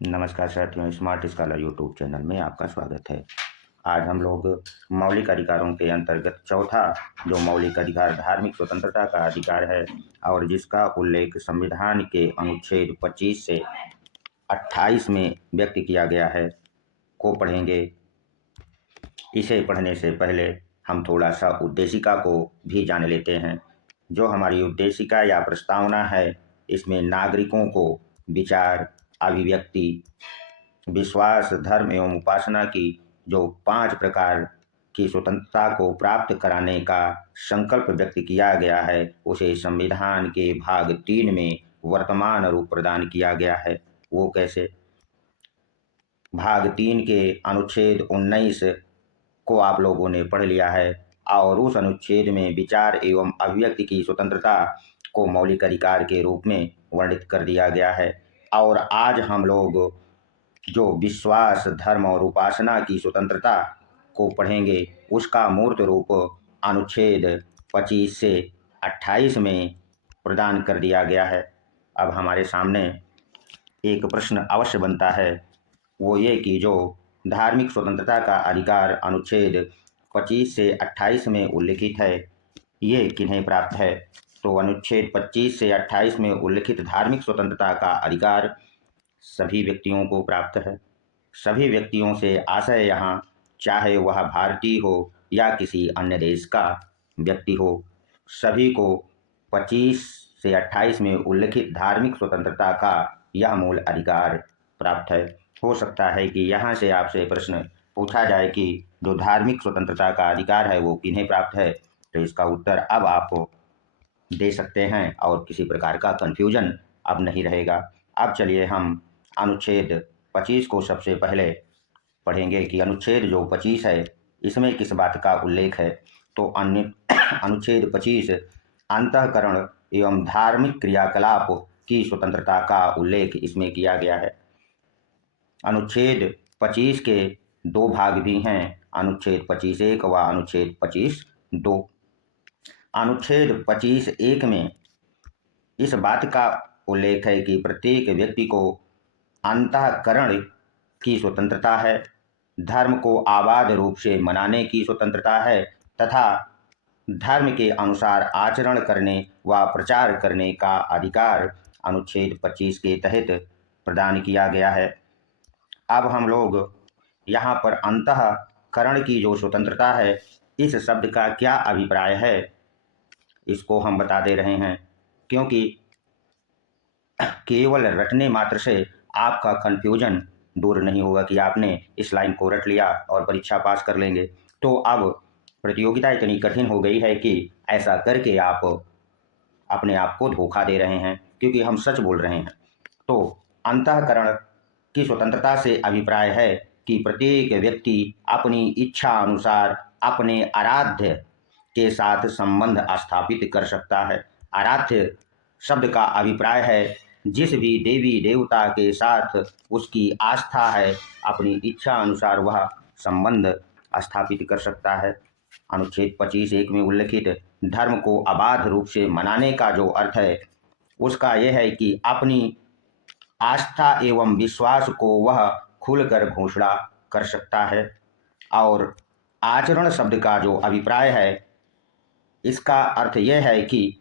नमस्कार साथियों, smart scholar YouTube channel में आपका स्वागत है। आज हम लोग मौलिक अधिकारों के अंतर्गत चौथा जो मौलिक अधिकार धार्मिक स्वतंत्रता का अधिकार है और जिसका उल्लेख संविधान के अनुच्छेद 25 से 28 में व्यक्त किया गया है को पढ़ेंगे। इसे पढ़ने से पहले हम थोड़ा सा उद्देशिका को भी जान लेते हैं। जो हमारी उद्देशिका या प्रस्तावना है, इसमें नागरिकों को विचार, अभिव्यक्ति, विश्वास, धर्म एवं उपासना की जो 5 प्रकार की स्वतंत्रता को प्राप्त कराने का संकल्प व्यक्त किया गया है, उसे संविधान के भाग 3 में वर्तमान रूप प्रदान किया गया है। वो कैसे? भाग 3 के अनुच्छेद 19 को आप लोगों ने पढ़ लिया है और उस अनुच्छेद में विचार एवं अभिव्यक्ति की स्वतंत्रता को मौलिक अधिकार के रूप में वर्णित कर दिया गया है। और आज हम लोग जो विश्वास, धर्म और उपासना की स्वतंत्रता को पढ़ेंगे, उसका मूर्त रूप अनुच्छेद 25 से 28 में प्रदान कर दिया गया है। अब हमारे सामने एक प्रश्न अवश्य बनता है, वो ये कि जो धार्मिक स्वतंत्रता का अधिकार अनुच्छेद 25 से 28 में उल्लिखित है, ये किन्हें प्राप्त है? तो अनुच्छेद 25 से 28 में उल्लिखित धार्मिक स्वतंत्रता का अधिकार सभी व्यक्तियों को प्राप्त है। सभी व्यक्तियों से आशय यहाँ, चाहे वह भारतीय हो या किसी अन्य देश का व्यक्ति हो, सभी को 25 से 28 में उल्लिखित धार्मिक स्वतंत्रता का यह मूल अधिकार प्राप्त है। हो सकता है कि यहाँ से आपसे प्रश्न पूछा जाए कि जो धार्मिक स्वतंत्रता का अधिकार है वो किन्हें प्राप्त है, तो इसका उत्तर अब आप दे सकते हैं और किसी प्रकार का कन्फ्यूजन अब नहीं रहेगा। अब चलिए हम अनुच्छेद 25 को सबसे पहले पढ़ेंगे कि अनुच्छेद जो 25 है, इसमें किस बात का उल्लेख है। तो अनुच्छेद 25 अंतःकरण एवं धार्मिक क्रियाकलाप की स्वतंत्रता का उल्लेख इसमें किया गया है। अनुच्छेद 25 के 2 भाग भी हैं, अनुच्छेद 25(1) व अनुच्छेद 25(2). अनुच्छेद 25(1) में इस बात का उल्लेख है कि प्रत्येक व्यक्ति को अंतःकरण की स्वतंत्रता है, धर्म को आबाद रूप से मनाने की स्वतंत्रता है तथा धर्म के अनुसार आचरण करने व प्रचार करने का अधिकार अनुच्छेद 25 के तहत प्रदान किया गया है। अब हम लोग यहाँ पर अंतःकरण की जो स्वतंत्रता है, इस शब्द का क्या अभिप्राय है, इसको हम बता दे रहे हैं, क्योंकि केवल रटने मात्र से आपका कन्फ्यूजन दूर नहीं होगा कि आपने इस लाइन को रट लिया और परीक्षा पास कर लेंगे। तो अब प्रतियोगिता इतनी कठिन हो गई है कि ऐसा करके आप अपने आप को धोखा दे रहे हैं, क्योंकि हम सच बोल रहे हैं। तो अंतःकरण की स्वतंत्रता से अभिप्राय है कि प्रत्येक व्यक्ति अपनी इच्छा अनुसार अपने आराध्य के साथ संबंध स्थापित कर सकता है। आराध्य शब्द का अभिप्राय है जिस भी देवी देवता के साथ उसकी आस्था है, अपनी इच्छा अनुसार वह संबंध स्थापित कर सकता है। अनुच्छेद 25(1) में उल्लिखित धर्म को अबाध रूप से मनाने का जो अर्थ है, उसका यह है कि अपनी आस्था एवं विश्वास को वह खुलकर घोषणा कर सकता है। और आचरण शब्द का जो अभिप्राय है, इसका अर्थ यह है कि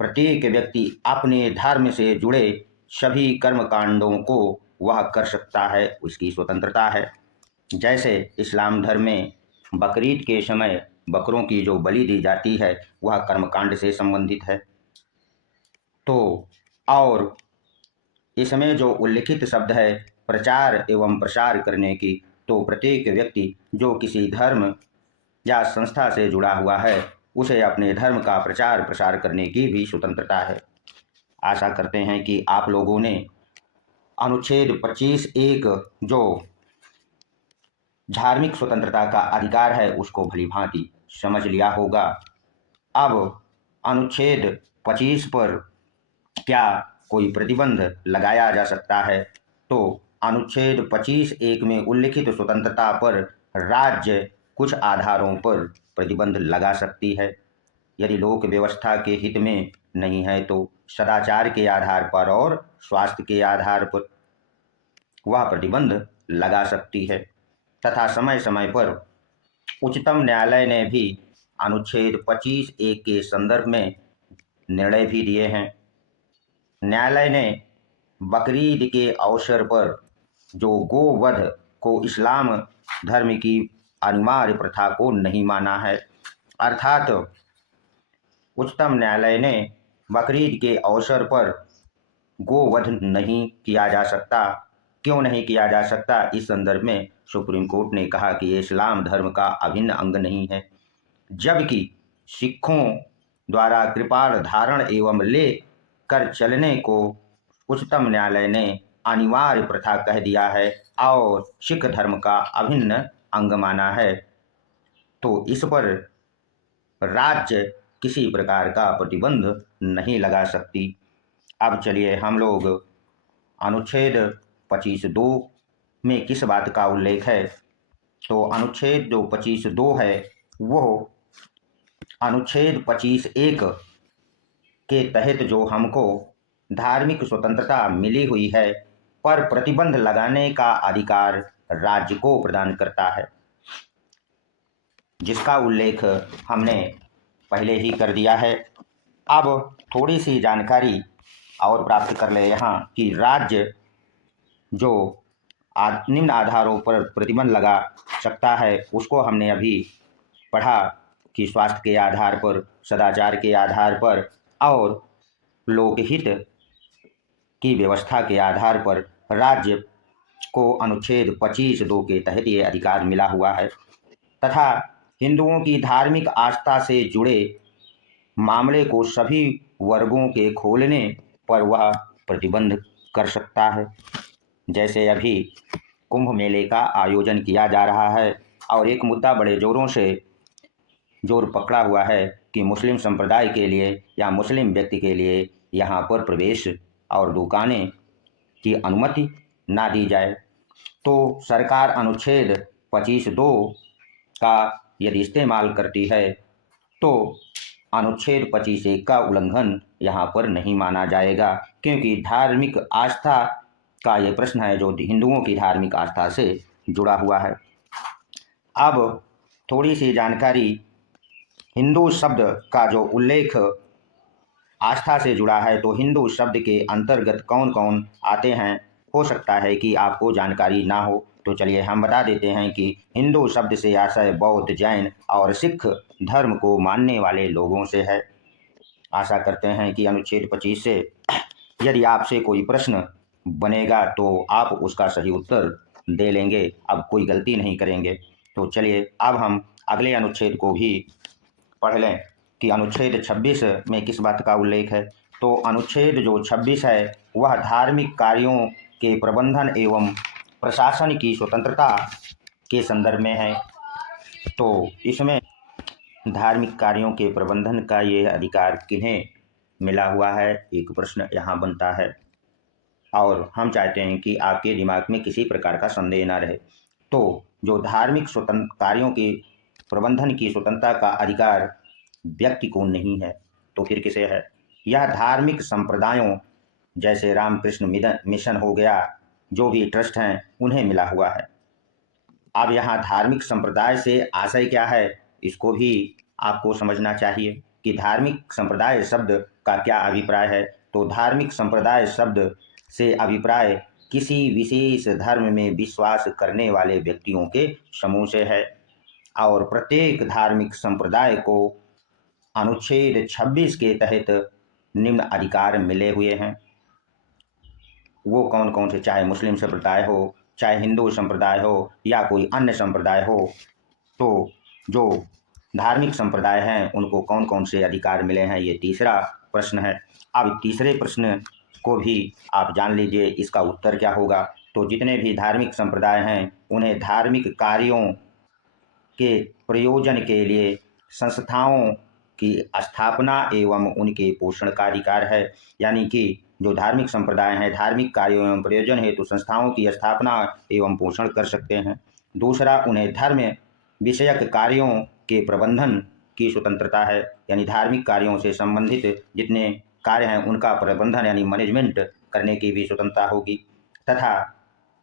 प्रत्येक व्यक्ति अपने धर्म से जुड़े सभी कर्मकांडों को वह कर सकता है, उसकी स्वतंत्रता है। जैसे इस्लाम धर्म में बकरीद के समय बकरों की जो बलि दी जाती है, वह कर्मकांड से संबंधित है। तो और इसमें जो उल्लिखित शब्द है प्रचार एवं प्रसार करने की, तो प्रत्येक व्यक्ति जो किसी धर्म या संस्था से जुड़ा हुआ है, उसे अपने धर्म का प्रचार प्रसार करने की भी स्वतंत्रता है। आशा करते हैं कि आप लोगों ने अनुच्छेद 25(1) जो धार्मिक स्वतंत्रता का अधिकार है, उसको भलीभांति समझ लिया होगा। अब अनुच्छेद 25 पर क्या कोई प्रतिबंध लगाया जा सकता है? तो अनुच्छेद 25(1) में उल्लिखित स्वतंत्रता पर राज्य कुछ आधारों पर प्रतिबंध लगा सकती है। यदि लोक व्यवस्था के हित में नहीं है तो सदाचार के आधार पर और स्वास्थ्य के आधार पर। वह प्रतिबंध लगा सकती है। तथा समय समय पर उच्चतम न्यायालय ने भी अनुच्छेद 25(1) के संदर्भ में निर्णय भी दिए हैं। न्यायालय ने बकरीद के अवसर पर जो गोवध को इस्लाम धर्म की अनिवार्य प्रथा को नहीं माना है, अर्थात उच्चतम न्यायालय ने बकरीद के अवसर पर गोवध नहीं किया जा सकता। क्यों नहीं किया जा सकता? इस संदर्भ में सुप्रीम कोर्ट ने कहा कि ये इस्लाम धर्म का अभिन्न अंग नहीं है, जबकि सिखों द्वारा कृपाल धारण एवं ले कर चलने को उच्चतम न्यायालय ने अनिवार्य प्रथा कह दिया है और सिख धर्म का अभिन्न अंग माना है। तो इस पर राज्य किसी प्रकार का प्रतिबंध नहीं लगा सकती। अब चलिए हम लोग अनुच्छेद 25(2) में किस बात का उल्लेख है, तो अनुच्छेद जो 25(2) है वो अनुच्छेद 25(1) के तहत जो हमको धार्मिक स्वतंत्रता मिली हुई है पर प्रतिबंध लगाने का अधिकार राज्य को प्रदान करता है, जिसका उल्लेख हमने पहले ही कर दिया है। अब थोड़ी सी जानकारी और प्राप्त कर ले यहाँ कि राज्य जो निम्न आधारों पर प्रतिबंध लगा सकता है उसको हमने अभी पढ़ा कि स्वास्थ्य के आधार पर, सदाचार के आधार पर और लोकहित की व्यवस्था के आधार पर राज्य को अनुच्छेद 25(2) के तहत ये अधिकार मिला हुआ है। तथा हिंदुओं की धार्मिक आस्था से जुड़े मामले को सभी वर्गों के खोलने पर वह प्रतिबंध कर सकता है। जैसे अभी कुंभ मेले का आयोजन किया जा रहा है और एक मुद्दा बड़े जोरों से जोर पकड़ा हुआ है कि मुस्लिम संप्रदाय के लिए या मुस्लिम व्यक्ति के लिए यहाँ पर प्रवेश और दुकानें की अनुमति ना दी जाए। तो सरकार अनुच्छेद 25(2) का यदि इस्तेमाल करती है तो अनुच्छेद 25(1) का उल्लंघन यहाँ पर नहीं माना जाएगा, क्योंकि धार्मिक आस्था का ये प्रश्न है जो हिंदुओं की धार्मिक आस्था से जुड़ा हुआ है। अब थोड़ी सी जानकारी हिंदू शब्द का जो उल्लेख आस्था से जुड़ा है, तो हिंदू शब्द के अंतर्गत कौन कौन आते हैं, हो सकता है कि आपको जानकारी ना हो, तो चलिए हम बता देते हैं कि हिंदू शब्द से आशय बौद्ध, जैन और सिख धर्म को मानने वाले लोगों से है। आशा करते हैं कि अनुच्छेद 25 से यदि आपसे कोई प्रश्न बनेगा तो आप उसका सही उत्तर दे लेंगे, अब कोई गलती नहीं करेंगे। तो चलिए अब हम अगले अनुच्छेद को भी पढ़ लें कि अनुच्छेद 26 में किस बात का उल्लेख है। तो अनुच्छेद जो 26 है वह धार्मिक कार्यों के प्रबंधन एवं प्रशासन की स्वतंत्रता के संदर्भ में है। तो इसमें धार्मिक कार्यों के प्रबंधन का ये अधिकार किन्हें मिला हुआ है, एक प्रश्न यहाँ बनता है और हम चाहते हैं कि आपके दिमाग में किसी प्रकार का संदेह न रहे। तो जो धार्मिक स्वतंत्र कार्यों के प्रबंधन की स्वतंत्रता का अधिकार व्यक्ति को नहीं है तो फिर किसे है? यह धार्मिक संप्रदायों जैसे रामकृष्ण मिशन हो गया, जो भी ट्रस्ट हैं उन्हें मिला हुआ है। अब यहाँ धार्मिक संप्रदाय से आशय क्या है, इसको भी आपको समझना चाहिए कि धार्मिक संप्रदाय शब्द का क्या अभिप्राय है। तो धार्मिक संप्रदाय शब्द से अभिप्राय किसी विशेष धर्म में विश्वास करने वाले व्यक्तियों के समूह से है और प्रत्येक धार्मिक संप्रदाय को अनुच्छेद 26 के तहत निम्न अधिकार मिले हुए हैं। वो कौन कौन से, चाहे मुस्लिम संप्रदाय हो, चाहे हिंदू संप्रदाय हो या कोई अन्य संप्रदाय हो, तो जो धार्मिक संप्रदाय हैं उनको कौन कौन से अधिकार मिले हैं, ये तीसरा प्रश्न है। अब तीसरे प्रश्न को भी आप जान लीजिए इसका उत्तर क्या होगा। तो जितने भी धार्मिक संप्रदाय हैं उन्हें धार्मिक कार्यों के प्रयोजन के लिए संस्थाओं की स्थापना एवं उनके पोषण का अधिकार है। यानी कि जो धार्मिक संप्रदाय हैं धार्मिक कार्यों एवं प्रयोजन हेतु संस्थाओं की स्थापना एवं पोषण कर सकते हैं। दूसरा, उन्हें धर्म विषयक कार्यों के प्रबंधन की स्वतंत्रता है, यानी धार्मिक कार्यों से संबंधित जितने कार्य हैं उनका प्रबंधन यानी मैनेजमेंट करने की भी स्वतंत्रता होगी। तथा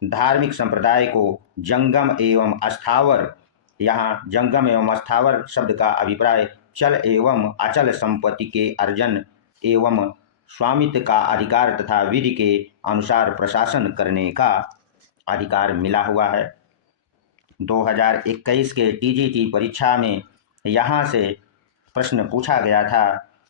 धार्मिक संप्रदाय को जंगम एवं अस्थावर, यहाँ जंगम एवं अस्थावर शब्द का अभिप्राय चल एवं अचल संपत्ति के अर्जन एवं स्वामित्व का अधिकार तथा विधि के अनुसार प्रशासन करने का अधिकार मिला हुआ है। 2021 के टीजीटी परीक्षा में यहाँ से प्रश्न पूछा गया था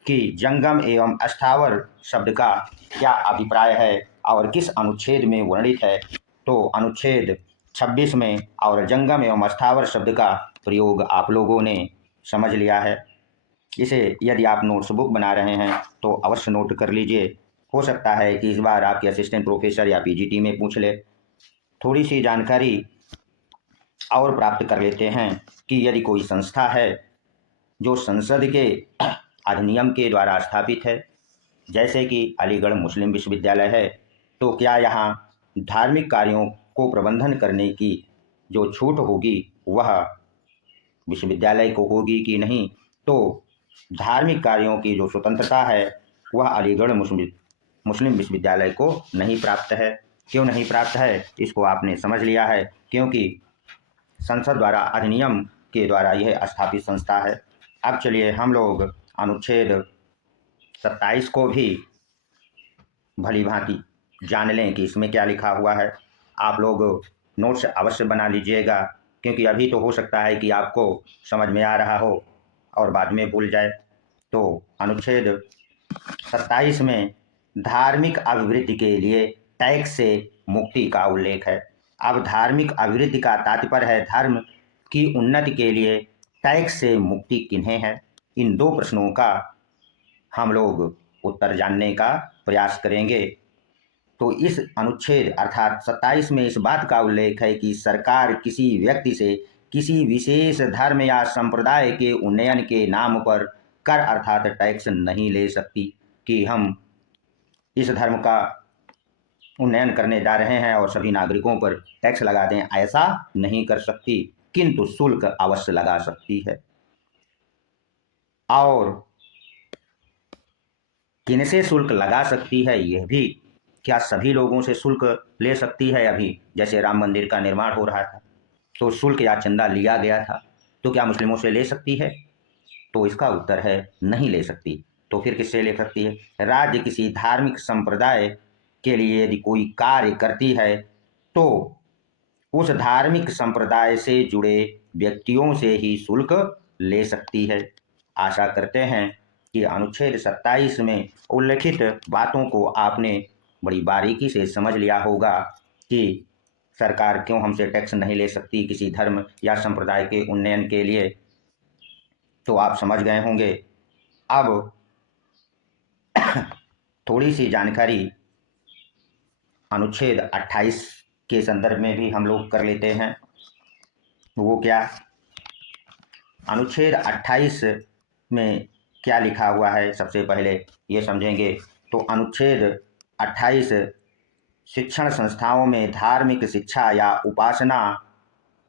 कि जंगम एवं अस्थावर शब्द का क्या अभिप्राय है और किस अनुच्छेद में वर्णित है। तो अनुच्छेद 26 में और जंगम एवं अस्थावर शब्द का प्रयोग आप लोगों ने समझ लिया है। इसे यदि आप नोट्स बुक बना रहे हैं तो अवश्य नोट कर लीजिए। हो सकता है कि इस बार आपके असिस्टेंट प्रोफेसर या पीजीटी में पूछ ले। थोड़ी सी जानकारी और प्राप्त कर लेते हैं कि यदि कोई संस्था है जो संसद के अधिनियम के द्वारा स्थापित है, जैसे कि अलीगढ़ मुस्लिम विश्वविद्यालय है, तो क्या यहाँ धार्मिक कार्यों को प्रबंधन करने की जो छूट होगी वह विश्वविद्यालय को होगी कि नहीं। तो धार्मिक कार्यों की जो स्वतंत्रता है वह अलीगढ़ मुस्लिम विश्वविद्यालय को नहीं प्राप्त है। क्यों नहीं प्राप्त है इसको आपने समझ लिया है, क्योंकि संसद द्वारा अधिनियम के द्वारा यह स्थापित संस्था है। अब चलिए हम लोग अनुच्छेद 27 को भी भली भांति जान लें कि इसमें क्या लिखा हुआ है। आप लोग नोट्स अवश्य बना लीजिएगा, क्योंकि अभी तो हो सकता है कि आपको समझ में आ रहा हो और बाद में भूल जाए। तो अनुच्छेद 27 में धार्मिक अभिवृद्धि के लिए टैक्स से मुक्ति का उल्लेख है। अब धार्मिक अभिवृद्धि का तात्पर्य है धर्म की उन्नति के लिए टैक्स से मुक्ति किन्हें है। इन दो प्रश्नों का हम लोग उत्तर जानने का प्रयास करेंगे। तो इस अनुच्छेद अर्थात 27 में इस बात का उल्लेख है कि सरकार किसी व्यक्ति से किसी विशेष धर्म या संप्रदाय के उन्नयन के नाम पर कर अर्थात टैक्स नहीं ले सकती कि हम इस धर्म का उन्नयन करने जा रहे हैं और सभी नागरिकों पर टैक्स लगा दें, ऐसा नहीं कर सकती, किंतु शुल्क अवश्य लगा सकती है। और किनसे शुल्क लगा सकती है यह भी, क्या सभी लोगों से शुल्क ले सकती है। अभी जैसे राम मंदिर का निर्माण हो रहा था तो शुल्क या चंदा लिया गया था, तो क्या मुस्लिमों से ले सकती है। तो इसका उत्तर है नहीं ले सकती। तो फिर किससे ले सकती है। राज्य किसी धार्मिक संप्रदाय के लिए यदि कोई कार्य करती है तो उस धार्मिक संप्रदाय से जुड़े व्यक्तियों से ही शुल्क ले सकती है। आशा करते हैं कि अनुच्छेद 27 में उल्लिखित बातों को आपने बड़ी बारीकी से समझ लिया होगा कि सरकार क्यों हमसे टैक्स नहीं ले सकती किसी धर्म या संप्रदाय के उन्नयन के लिए। तो आप समझ गए होंगे। अब थोड़ी सी जानकारी अनुच्छेद 28 के संदर्भ में भी हम लोग कर लेते हैं। वो क्या, अनुच्छेद 28 में क्या लिखा हुआ है सबसे पहले ये समझेंगे। तो अनुच्छेद 28 शिक्षण संस्थाओं में धार्मिक शिक्षा या उपासना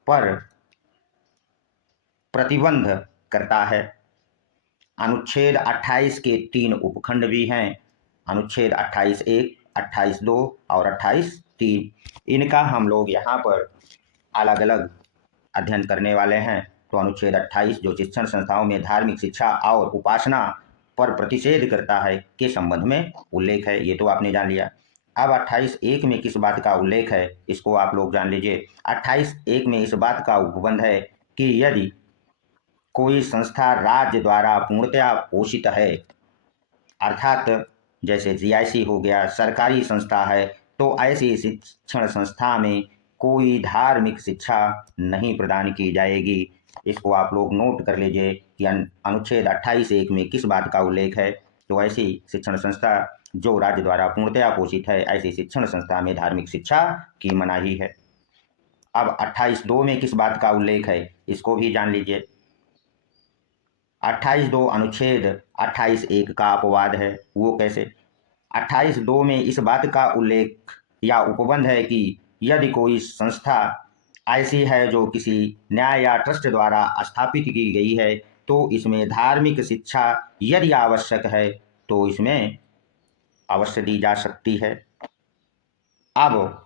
पर प्रतिबंध करता है। अनुच्छेद 28 के 3 उपखंड भी हैं, अनुच्छेद 28(1), 28(2) और 28(3). इनका हम लोग यहाँ पर अलग अलग अध्ययन करने वाले हैं। तो अनुच्छेद 28 जो शिक्षण संस्थाओं में धार्मिक शिक्षा और उपासना पर प्रतिषेध करता है के संबंध में उल्लेख है, ये तो आपने जान लिया। अब 28(1) में किस बात का उल्लेख है इसको आप लोग जान लीजिए। 28(1) में इस बात का उपबंध है कि यदि कोई संस्था राज्य द्वारा पूर्णतया पोषित है, अर्थात जैसे जीआईसी हो गया, सरकारी संस्था है, तो ऐसी शिक्षण संस्था में कोई धार्मिक शिक्षा नहीं प्रदान की जाएगी। इसको आप लोग नोट कर लीजिए कि अनुच्छेद 28(1) में किस बात का उल्लेख है। तो ऐसी शिक्षण संस्था जो राज्य द्वारा पूर्णतया पोषित है, ऐसी शिक्षण संस्था में धार्मिक शिक्षा की मनाही है। अब 28(2) में किस बात का उल्लेख है इसको भी जान लीजिए। 28(2) अनुच्छेद 28(1) का अपवाद है। वो कैसे, 28(2) में इस बात का उल्लेख या उपबंध है कि यदि कोई संस्था ऐसी है जो किसी न्याय या ट्रस्ट द्वारा स्थापित की गई है तो इसमें धार्मिक शिक्षा यदि आवश्यक है तो इसमें अवश्य दी जा सकती है। अब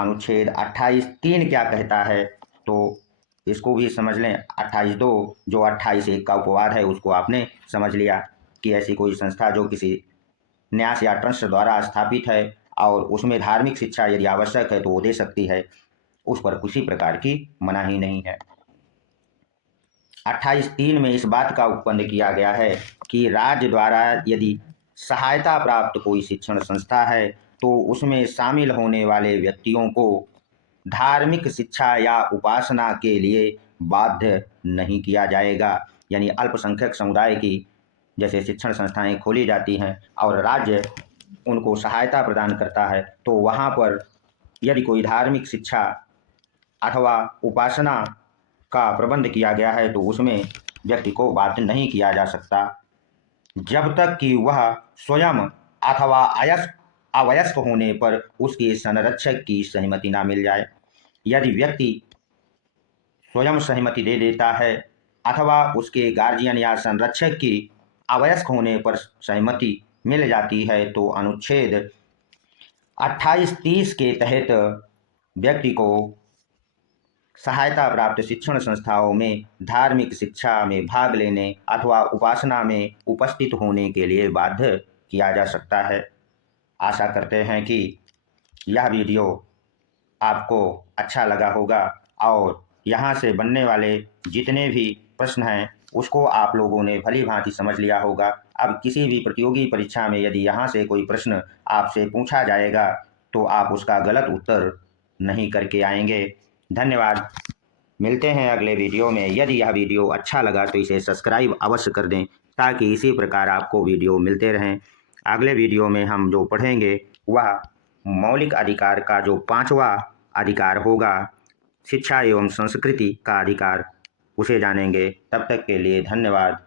अनुच्छेद 28(3) क्या कहता है, तो इसको भी समझ लें। 28(2) जो 28(1) का उपवाद है उसको आपने समझ लिया कि ऐसी कोई संस्था जो किसी न्यास या ट्रस्ट द्वारा स्थापित है और उसमें धार्मिक शिक्षा यदि आवश्यक है तो वो दे सकती है, उस पर किसी प्रकार की मनाही नहीं है। 28(3) में इस बात का उपबंध किया गया है कि राज्य द्वारा यदि सहायता प्राप्त कोई शिक्षण संस्था है तो उसमें शामिल होने वाले व्यक्तियों को धार्मिक शिक्षा या उपासना के लिए बाध्य नहीं किया जाएगा। यानी अल्पसंख्यक समुदाय की जैसे शिक्षण संस्थाएं खोली जाती हैं और राज्य उनको सहायता प्रदान करता है, तो वहाँ पर यदि कोई धार्मिक शिक्षा अथवा उपासना का प्रबंध किया गया है तो उसमें व्यक्ति को बाध्य नहीं किया जा सकता, जब तक कि वह स्वयं अथवा अवयस्क होने पर उसके संरक्षक की सहमति ना मिल जाए। यदि व्यक्ति स्वयं सहमति दे देता है अथवा उसके गार्जियन या संरक्षक की अवयस्क होने पर सहमति मिल जाती है तो अनुच्छेद 28(30) के तहत व्यक्ति को सहायता प्राप्त शिक्षण संस्थाओं में धार्मिक शिक्षा में भाग लेने अथवा उपासना में उपस्थित होने के लिए बाध्य किया जा सकता है। आशा करते हैं कि यह वीडियो आपको अच्छा लगा होगा और यहाँ से बनने वाले जितने भी प्रश्न हैं उसको आप लोगों ने भली भांति समझ लिया होगा। अब किसी भी प्रतियोगी परीक्षा में यदि यहाँ से कोई प्रश्न आपसे पूछा जाएगा तो आप उसका गलत उत्तर नहीं करके आएंगे। धन्यवाद। मिलते हैं अगले वीडियो में। यदि यह वीडियो अच्छा लगा तो इसे सब्सक्राइब अवश्य कर दें ताकि इसी प्रकार आपको वीडियो मिलते रहें। अगले वीडियो में हम जो पढ़ेंगे वह मौलिक अधिकार का जो 5वां अधिकार होगा, शिक्षा एवं संस्कृति का अधिकार, उसे जानेंगे। तब तक के लिए धन्यवाद।